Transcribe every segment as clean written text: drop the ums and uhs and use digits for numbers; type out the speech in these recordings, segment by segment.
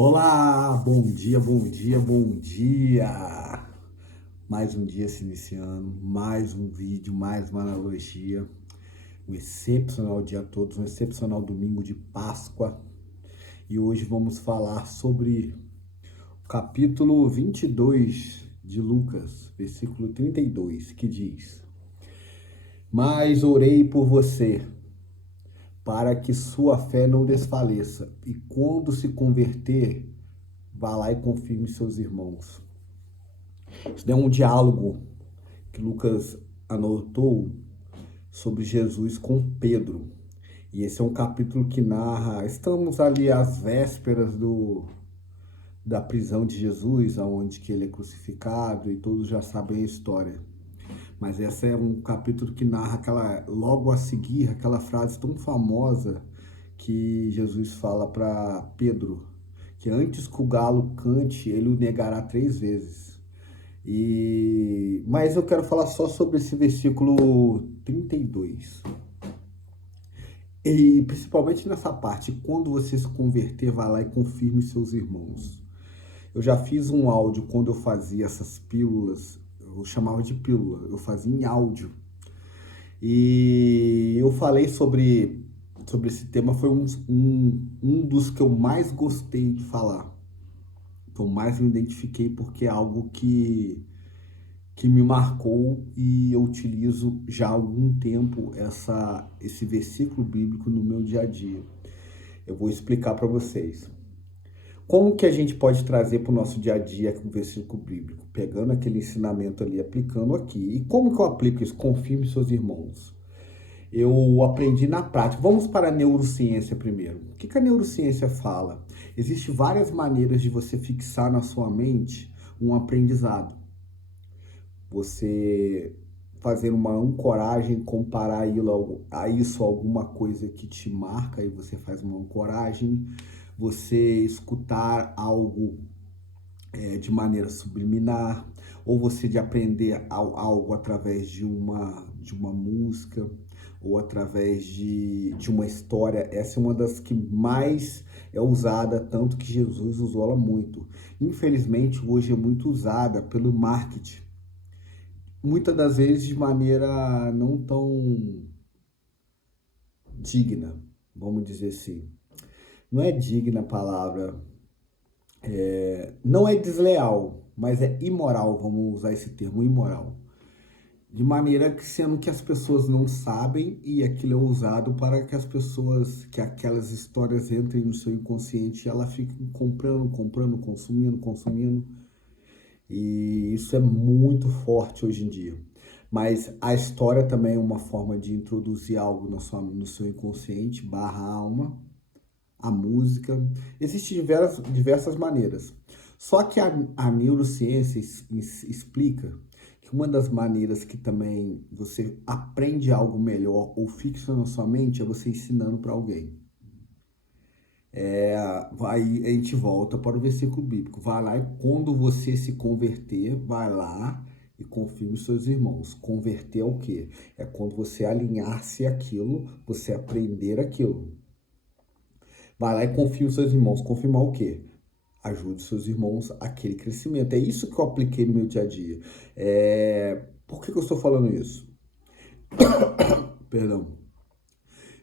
Olá, bom dia, bom dia, bom dia. Mais um dia se iniciando, mais um vídeo, mais uma analogia. Um excepcional dia a todos, um excepcional domingo de Páscoa. E hoje vamos falar sobre o capítulo 22 de Lucas, versículo 32, que diz: Mas orei por você, para que sua fé não desfaleça, e quando se converter, vá lá e confirme seus irmãos. Isso é um diálogo que Lucas anotou sobre Jesus com Pedro. E esse é um capítulo que narra, estamos ali às vésperas da prisão de Jesus, aonde que ele é crucificado e todos já sabem a história. Mas esse é um capítulo que narra logo a seguir, aquela frase tão famosa que Jesus fala para Pedro, que antes que o galo cante, ele o negará 3 vezes. Mas eu quero falar só sobre esse versículo 32. E principalmente nessa parte, quando você se converter, vai lá e confirme seus irmãos. Eu já fiz um áudio quando eu fazia essas pílulas, eu chamava de pílula, eu fazia em áudio. E eu falei sobre esse tema, foi um dos que eu mais gostei de falar, que eu mais me identifiquei, porque é algo que me marcou e eu utilizo já há algum tempo esse versículo bíblico no meu dia a dia. Eu vou explicar para vocês. Como que a gente pode trazer para o nosso dia a dia com o versículo bíblico? Pegando aquele ensinamento ali, aplicando aqui. E como que eu aplico isso? Confirme seus irmãos. Eu aprendi na prática. Vamos para a neurociência primeiro. O que a neurociência fala? Existem várias maneiras de você fixar na sua mente um aprendizado. Você fazer uma ancoragem, comparar a isso a alguma coisa que te marca, e você faz uma ancoragem, você escutar algo de maneira subliminar, ou você de aprender algo através de uma música, ou através de uma história. Essa é uma das que mais é usada, tanto que Jesus usou ela muito. Infelizmente, hoje é muito usada pelo marketing, muitas das vezes de maneira não tão digna, vamos dizer assim. Não é digna a palavra, não é desleal, mas é imoral, vamos usar esse termo, imoral. De maneira que sendo que as pessoas não sabem e aquilo é usado para que que aquelas histórias entrem no seu inconsciente e ela fique comprando, comprando, consumindo, consumindo. E isso é muito forte hoje em dia. Mas a história também é uma forma de introduzir algo no seu inconsciente, barra alma, a música. Existem diversas maneiras. Só que a neurociência explica que uma das maneiras que também você aprende algo melhor ou fixa na sua mente é você ensinando para alguém. Aí a gente volta para o versículo bíblico. Vai lá e quando você se converter, vai lá e confirme os seus irmãos. Converter é o quê? É quando você alinhar-se àquilo, você aprender aquilo. Vai lá e confirme os seus irmãos. Confirmar o quê? Ajude seus irmãos àquele crescimento. É isso que eu apliquei no meu dia a dia. Por que eu estou falando isso? Perdão.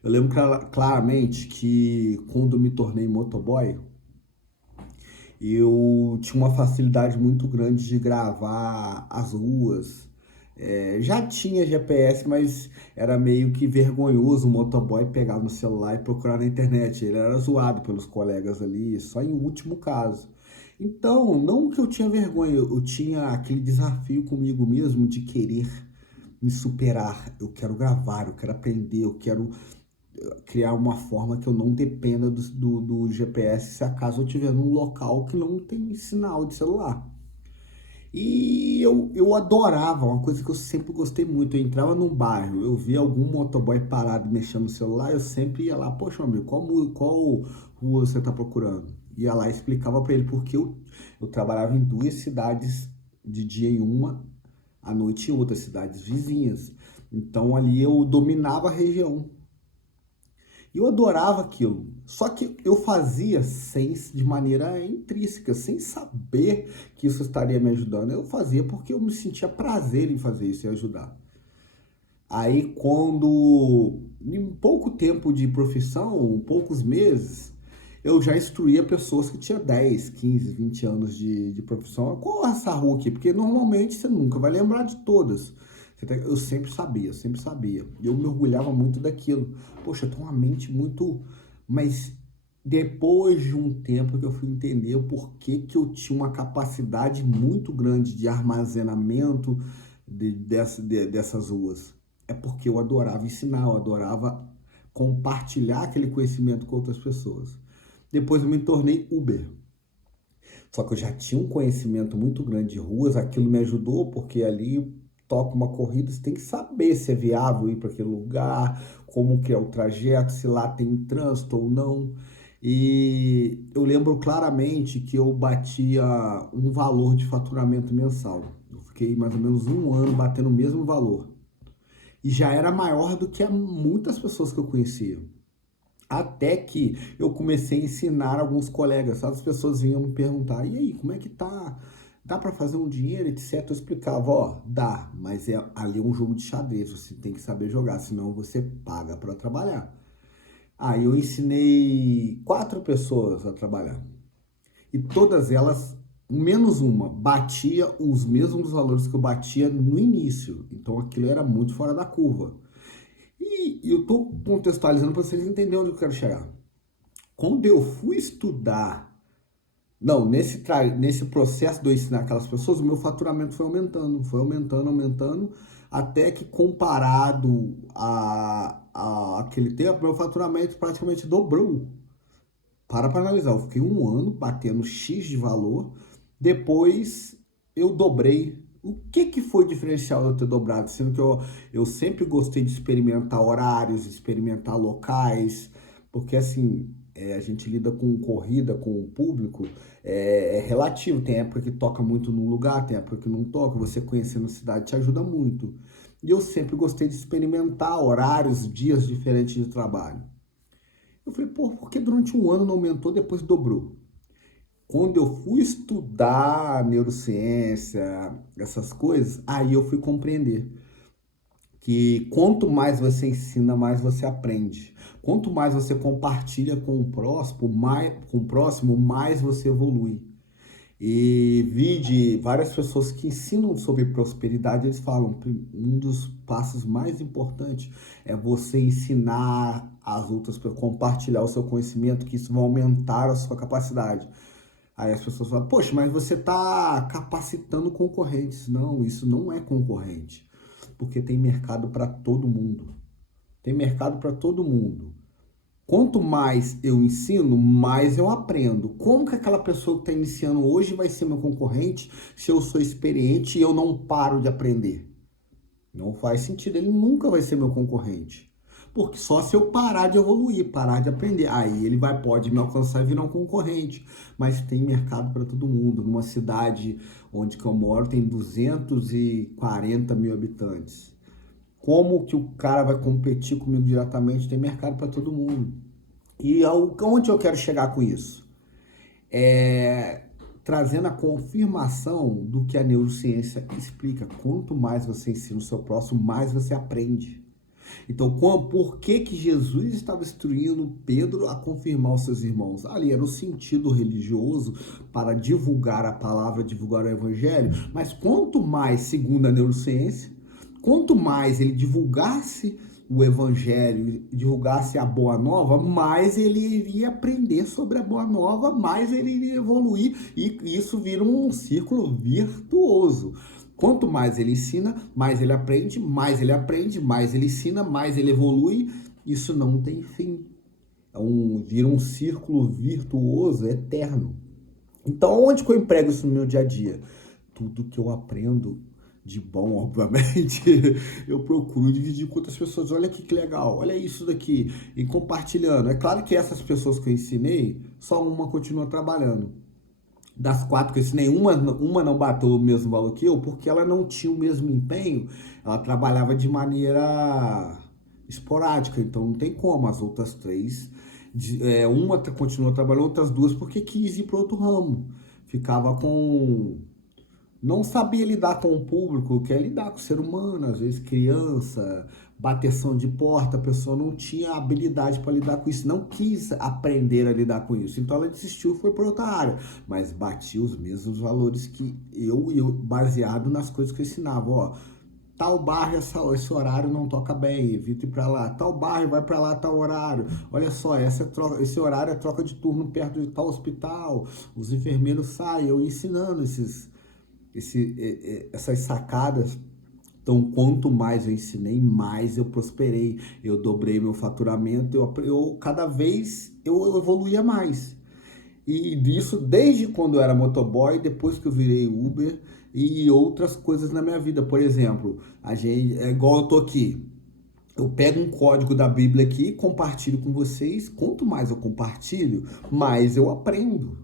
Eu lembro claramente que quando me tornei motoboy, eu tinha uma facilidade muito grande de gravar as ruas. Já tinha GPS, mas era meio que vergonhoso o motoboy pegar no celular e procurar na internet. Ele era zoado pelos colegas ali, só em último caso. Então, não que eu tinha vergonha, eu tinha aquele desafio comigo mesmo de querer me superar. Eu quero gravar, eu quero aprender, eu quero criar uma forma que eu não dependa do GPS se acaso eu estiver num local que não tem sinal de celular. E eu adorava, uma coisa que eu sempre gostei muito. Eu entrava num bairro, eu via algum motoboy parado mexendo no celular, eu sempre ia lá, poxa, meu amigo, qual rua você está procurando? Ia lá e explicava para ele, porque eu trabalhava em 2 cidades de dia em uma, à noite em outras cidades vizinhas. Então ali eu dominava a região. E eu adorava aquilo. Só que eu fazia de maneira intrínseca, sem saber que isso estaria me ajudando. Eu fazia porque eu me sentia prazer em fazer isso e ajudar. Aí quando, em pouco tempo de profissão, poucos meses, eu já instruía pessoas que tinham 10, 15, 20 anos de profissão. Qual é essa rua aqui? Porque normalmente você nunca vai lembrar de todas. Eu sempre sabia, sempre sabia. E eu me orgulhava muito daquilo. Poxa, eu tenho uma mente muito... Mas depois de um tempo que eu fui entender o porquê que eu tinha uma capacidade muito grande de armazenamento dessas ruas. É porque eu adorava ensinar, eu adorava compartilhar aquele conhecimento com outras pessoas. Depois eu me tornei Uber. Só que eu já tinha um conhecimento muito grande de ruas, aquilo me ajudou, porque ali toca uma corrida, você tem que saber se é viável ir para aquele lugar, como que é o trajeto, se lá tem trânsito ou não. E eu lembro claramente que eu batia um valor de faturamento mensal. Eu fiquei mais ou menos um ano batendo o mesmo valor. E já era maior do que muitas pessoas que eu conhecia. Até que eu comecei a ensinar alguns colegas, sabe? As pessoas vinham me perguntar, e aí, como é que tá? Dá para fazer um dinheiro, etc. Eu explicava, ó, dá, mas ali é um jogo de xadrez, você tem que saber jogar, senão você paga para trabalhar. Aí eu ensinei 4 pessoas a trabalhar. E todas elas, menos uma, batia os mesmos valores que eu batia no início. Então aquilo era muito fora da curva. E eu estou contextualizando para vocês entenderem onde eu quero chegar. Quando eu fui estudar, nesse processo de eu ensinar aquelas pessoas, o meu faturamento foi aumentando, até que comparado a aquele tempo, meu faturamento praticamente dobrou. Para analisar, eu fiquei um ano batendo X de valor, depois eu dobrei. O que foi diferencial de eu ter dobrado? Sendo que eu sempre gostei de experimentar horários, experimentar locais, porque assim, a gente lida com corrida, com o público, é relativo. Tem época que toca muito num lugar, tem época que não toca. Você conhecendo a cidade te ajuda muito. E eu sempre gostei de experimentar horários, dias diferentes de trabalho. Eu falei, pô, por que durante um ano não aumentou, depois dobrou? Quando eu fui estudar neurociência, essas coisas, aí eu fui compreender que quanto mais você ensina, mais você aprende. Quanto mais você compartilha com o próximo, mais você evolui. E vi de várias pessoas que ensinam sobre prosperidade, eles falam, um dos passos mais importantes é você ensinar as outras pessoas, compartilhar o seu conhecimento, que isso vai aumentar a sua capacidade. Aí as pessoas falam, poxa, mas você está capacitando concorrentes. Não, isso não é concorrente, porque tem mercado para todo mundo. Tem mercado para todo mundo. Quanto mais eu ensino, mais eu aprendo. Como que aquela pessoa que está iniciando hoje vai ser meu concorrente se eu sou experiente e eu não paro de aprender? Não faz sentido, ele nunca vai ser meu concorrente. Porque só se eu parar de evoluir, parar de aprender, aí ele pode me alcançar e virar um concorrente. Mas tem mercado para todo mundo. Numa cidade onde que eu moro tem 240 mil habitantes. Como que o cara vai competir comigo diretamente? Tem mercado para todo mundo. E onde eu quero chegar com isso? Trazendo a confirmação do que a neurociência explica. Quanto mais você ensina o seu próximo, mais você aprende. Então, por que Jesus estava instruindo Pedro a confirmar os seus irmãos? Ali era o sentido religioso para divulgar a palavra, divulgar o evangelho. Mas quanto mais, segundo a neurociência, quanto mais ele divulgasse o evangelho, divulgasse a boa nova, mais ele iria aprender sobre a boa nova, mais ele iria evoluir, e isso vira um círculo virtuoso. Quanto mais ele ensina, mais ele aprende, mais ele ensina, mais ele evolui. Isso não tem fim. Vira um círculo virtuoso eterno. Então, onde que eu emprego isso no meu dia a dia? Tudo que eu aprendo de bom, obviamente, eu procuro dividir com outras pessoas. Olha aqui que legal, olha isso daqui. E compartilhando. É claro que essas pessoas que eu ensinei, só uma continua trabalhando. Das 4 que eu ensinei, uma não bateu o mesmo valor que eu, porque ela não tinha o mesmo empenho, ela trabalhava de maneira esporádica, então não tem como. As outras 3, uma continua trabalhando, outras 2 porque quis ir para outro ramo. Ficava com... Não sabia lidar com o público, quer lidar com o ser humano, às vezes criança, bateção de porta, a pessoa não tinha habilidade para lidar com isso, não quis aprender a lidar com isso, então ela desistiu e foi para outra área, mas batia os mesmos valores que eu baseado nas coisas que eu ensinava, ó, tal bairro, esse horário não toca bem, evita ir para lá, tal bairro, vai para lá, tal horário, olha só, esse horário é troca de turno perto de tal hospital, os enfermeiros saem, eu ensinando essas sacadas. Então, quanto mais eu ensinei, mais eu prosperei. Eu dobrei meu faturamento, cada vez eu evoluía mais. E disso desde quando eu era motoboy, depois que eu virei Uber e outras coisas na minha vida. Por exemplo, é igual eu tô aqui. Eu pego um código da Bíblia aqui, compartilho com vocês. Quanto mais eu compartilho, mais eu aprendo.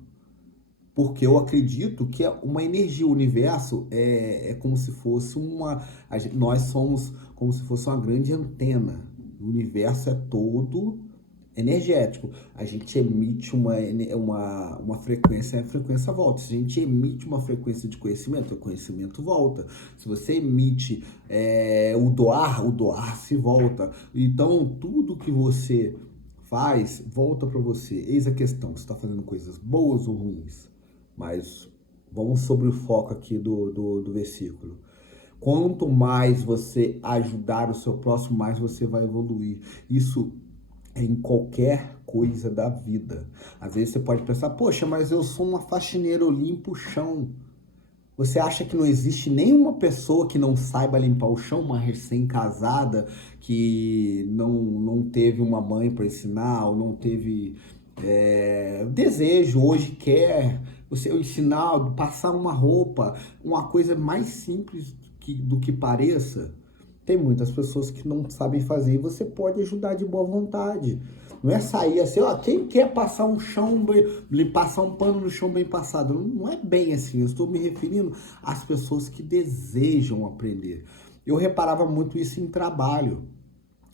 Porque eu acredito que é uma energia, o universo é como se fosse nós somos como se fosse uma grande antena. O universo é todo energético. A gente emite uma frequência, a frequência volta. Se a gente emite uma frequência de conhecimento, o conhecimento volta. Se você emite o doar se volta. Então, tudo que você faz, volta para você. Eis a questão, você está fazendo coisas boas ou ruins? Mas vamos sobre o foco aqui do versículo. Quanto mais você ajudar o seu próximo, mais você vai evoluir. Isso é em qualquer coisa da vida. Às vezes você pode pensar, poxa, mas eu sou uma faxineira, eu limpo o chão. Você acha que não existe nenhuma pessoa que não saiba limpar o chão, uma recém-casada que não teve uma mãe para ensinar, ou não teve desejo, hoje quer você ensinar, passar uma roupa, uma coisa mais simples do que pareça? Tem muitas pessoas que não sabem fazer e você pode ajudar de boa vontade. Não é sair assim, ó, quem quer passar um chão, passar um pano no chão bem passado? Não é bem assim, eu estou me referindo às pessoas que desejam aprender. Eu reparava muito isso em trabalho.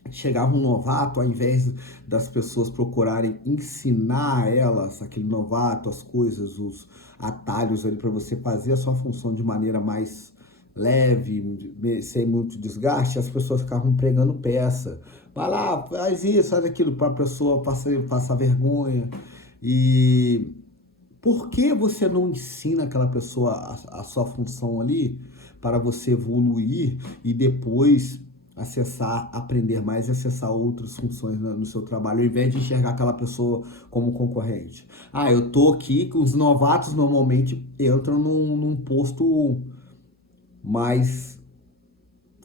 Chegava um novato, ao invés das pessoas procurarem ensinar a elas, aquele novato, as coisas, os atalhos ali para você fazer a sua função de maneira mais leve, sem muito desgaste, as pessoas ficavam pregando peça. Vai lá, faz isso, faz aquilo, para a pessoa passar vergonha. E por que você não ensina aquela pessoa a sua função ali para você evoluir e depois aprender mais e acessar outras funções no seu trabalho, ao invés de enxergar aquela pessoa como concorrente? Ah, eu tô aqui, os novatos normalmente entram num posto mais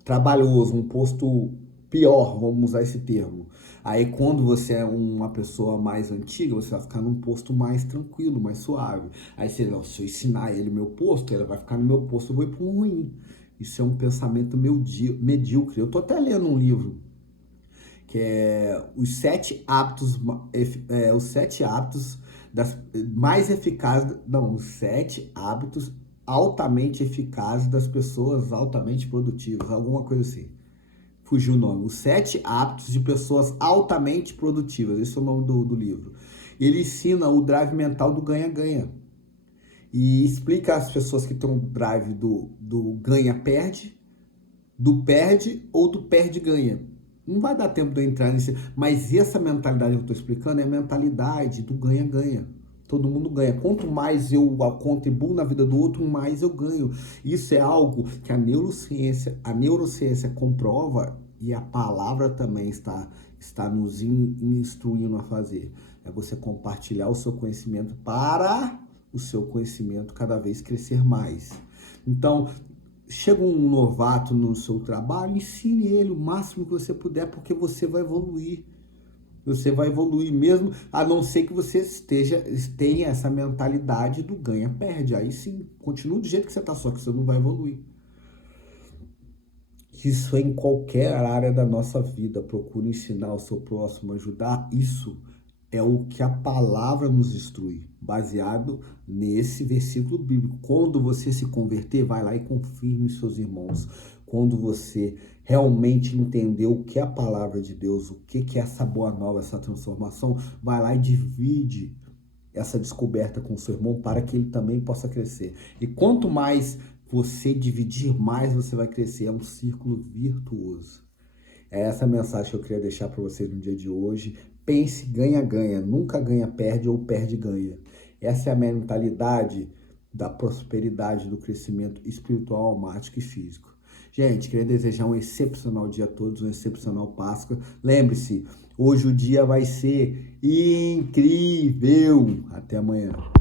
trabalhoso, um posto pior, vamos usar esse termo. Aí quando você é uma pessoa mais antiga, você vai ficar num posto mais tranquilo, mais suave. Aí se eu ensinar ele meu posto, ele vai ficar no meu posto, eu vou ir para um ruim. Isso é um pensamento medíocre. Eu tô até lendo um livro que é os 7 hábitos, os 7 hábitos mais eficazes, não, os 7 hábitos altamente eficazes das pessoas altamente produtivas, alguma coisa assim. Fugiu o nome. Os 7 hábitos de pessoas altamente produtivas. Esse é o nome do livro. Ele ensina o drive mental do ganha-ganha. E explica às pessoas que estão no drive do ganha-perde, do perde ou do perde-ganha. Não vai dar tempo de eu entrar nisso, mas essa mentalidade que eu estou explicando é a mentalidade do ganha-ganha. Todo mundo ganha. Quanto mais eu contribuo na vida do outro, mais eu ganho. Isso é algo que a neurociência comprova e a palavra também está nos instruindo a fazer. É você compartilhar o seu conhecimento para o seu conhecimento cada vez crescer mais. Então, chega um novato no seu trabalho, ensine ele o máximo que você puder, porque você vai evoluir. Você vai evoluir mesmo, a não ser que você tenha essa mentalidade do ganha-perde. Aí sim, continua do jeito que você está, só que você não vai evoluir. Isso é em qualquer área da nossa vida. Procure ensinar o seu próximo, ajudar. Isso é o que a palavra nos instrui, baseado nesse versículo bíblico. Quando você se converter, vai lá e confirme seus irmãos. Quando você realmente entender o que é a palavra de Deus, o que é essa boa nova, essa transformação, vai lá e divide essa descoberta com o seu irmão para que ele também possa crescer. E quanto mais você dividir, mais você vai crescer. É um círculo virtuoso. É essa a mensagem que eu queria deixar para vocês no dia de hoje. Pense ganha-ganha, nunca ganha-perde ou perde-ganha. Essa é a mentalidade da prosperidade, do crescimento espiritual, almático e físico. Gente, queria desejar um excepcional dia a todos, um excepcional Páscoa. Lembre-se, hoje o dia vai ser incrível. Até amanhã.